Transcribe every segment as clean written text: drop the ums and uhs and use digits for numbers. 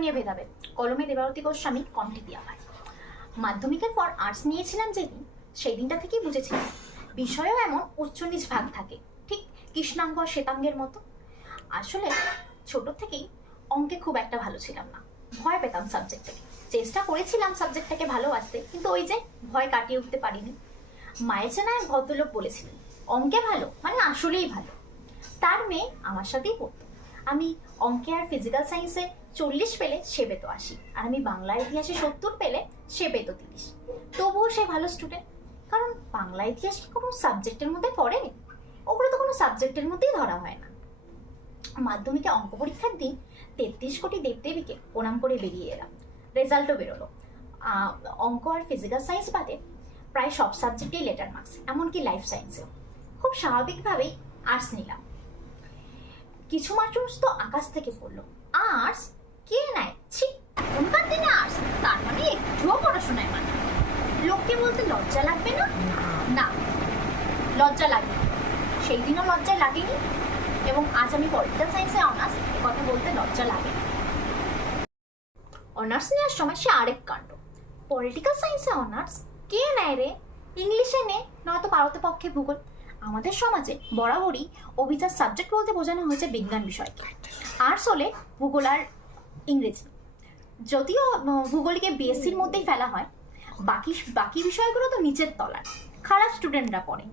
নিয়ে ভেদাভেদ, কলমে দেবারতী গোস্বামী, কণ্ঠে দিয়া ভাই। মাধ্যমিকের পর আর্টস নিয়েছিলাম যেদিন, সেই দিনটা থেকেই বুঝেছিলাম বিষয়েও এমন উচ্চ নিচ ভাগ থাকে, ঠিক কৃষ্ণাঙ্গ আর শ্বেতাঙ্গের মতো। আসলে ছোট থেকেই অঙ্কে খুব একটা ভালো ছিলাম না, ভয় পেতাম সাবজেক্টটাকে। চেষ্টা করেছিলাম সাবজেক্টটাকে ভালোবাসতে, কিন্তু ওই যে ভয় কাটিয়ে উঠতে পারিনি। মায়ের চেনা এক ভদ্রলোক বলেছিলেন, অঙ্কে ভালো মানে আসলেই ভালো। তার মেয়ে আমার সাথেই পড়তো। আমি অঙ্কে আর ফিজিক্যাল সায়েন্সে 40 পেলে সে পেত 80, আর আমি বাংলা ইতিহাসে 70 পেলে সে পেত 30। তবুও সে ভালো স্টুডেন্ট, কারণ বাংলা ইতিহাস কি কোনো সাবজেক্টের মধ্যে পড়ে? ওগুলো তো কোনো সাবজেক্টের মধ্যেই ধরা হয় না। মাধ্যমিকে অঙ্ক পরীক্ষার দিন 33 কোটি দেবদেবীকে প্রণাম করে বেরিয়ে এলাম। রেজাল্টও বেরোলো। অঙ্ক আর ফিজিক্যাল সায়েন্স বাদে প্রায় সব সাবজেক্টেই লেটার মার্কস, এমনকি লাইফ সায়েন্সেও। খুব স্বাভাবিকভাবেই আর্টস নিলাম। কিছু মানুষ তো আকাশ থেকে পড়লো, আর্টস কে নেয়? ছি, এখনকার দিনে আর্টস তার মানে একটুও পড়াশোনায় মানে। লোককে বলতে লজ্জা লাগবে না? না, লজ্জা লাগবে। সেই দিনও লজ্জা লাগেনি, এবং আজ আমি পলিটিক্যাল সায়েন্সে অনার্স, এ কথা বলতে লজ্জা লাগে। অনার্স নেওয়ার সময় সে আরেক কাণ্ড। পলিটিক্যাল সায়েন্সে অনার্স কে নেয় রে? ইংলিশে নে, নয়তো পারতপক্ষে ভূগোল। আমাদের সমাজে বরাবরই অভিজাত সাবজেক্ট বলতে বোঝানো হয়েছে বিজ্ঞান বিষয়কে। আর্টস হলে ভূগোল আর ইংরেজি। যদিও ভূগোলকে বিএসসির মধ্যেই ফেলা হয়, বাকি বিষয়গুলো তো নিচের তলার, খারাপ স্টুডেন্টরা পড়ে।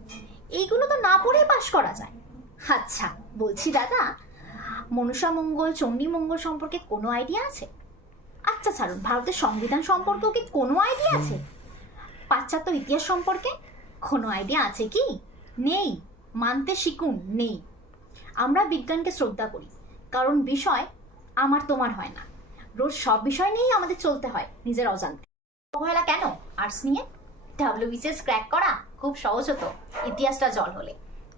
এইগুলো তো না পড়েই পাশ করা যায়। আচ্ছা বলছি দাদা, মনসা মঙ্গল, চণ্ডী মঙ্গল সম্পর্কে কোনো আইডিয়া আছে? আচ্ছা ছাড়ুন, ভারতের সংবিধান সম্পর্কেও কি কোনো আইডিয়া আছে? পাশ্চাত্য ইতিহাস সম্পর্কে কোনো আইডিয়া আছে কি? নেই। মানতে শিখুন, নেই। আমরা বিজ্ঞানকে শ্রদ্ধা করি, কারণ বিষয় আমার তোমার হয় না। রোজ সব বিষয় নিয়েই আমাদের চলতে হয় নিজের অজান্তে। অবহেলা কেন আর্টস নিয়ে? WBCS ক্র্যাক করা খুব সহজ হতো ইতিহাসটা জল হলে।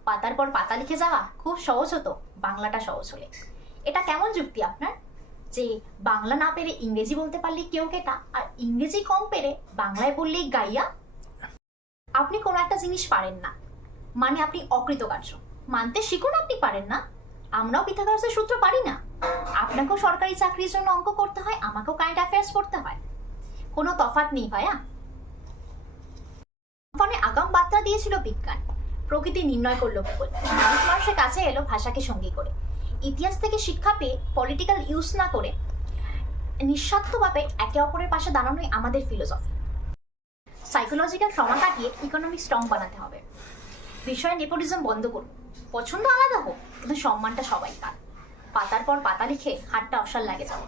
পাতার পর পাতা লিখে যাওয়া খুব সহজ হতো বাংলাটা সহজ হলে। এটা কেমন যুক্তি আপনার, যে বাংলা না পেরে ইংরেজি বলতে পারলেই কেউ কেটা, আর ইংরেজি কম পেরে বাংলায় বললেই গাইয়া? আপনি কোনো একটা জিনিস পারেন না মানে আপনি অকৃতকার্য। মানতে শিখুন আপনি পারেন না। আমরাও পিথাগোরাসের সূত্র পারি না। আপনাকেও সরকারি চাকরির জন্য অঙ্ক করতে হয়, আমাকেও কারেন্ট অ্যাফেয়ার্স পড়তে হয়। কোনো তফাৎ নেই ভাইয়া। ফোনে আগাম বার্তা দিয়েছিল বিজ্ঞান, প্রকৃতি নির্ণয় করলো ভূগোল, মানুষের কাছে এলো ভাষাকে সঙ্গী করে। ইতিহাস থেকে শিক্ষা পেয়ে পলিটিক্যাল ইউজ না করে নিঃস্বার্থভাবে একে অপরের পাশে দাঁড়ানোই আমাদের ফিলোসফি। সাইকোলজিক্যাল ট্রমা কাটিয়ে ইকোনমিক স্ট্রং বানাতে হবে। বিষয়ে নেপোটিজম বন্ধ করুন। পছন্দ আলাদা হোক, কিন্তু সম্মানটা সবাই পান। পাতার পর পাতা লিখে হাতটা অসার লাগে যাবে।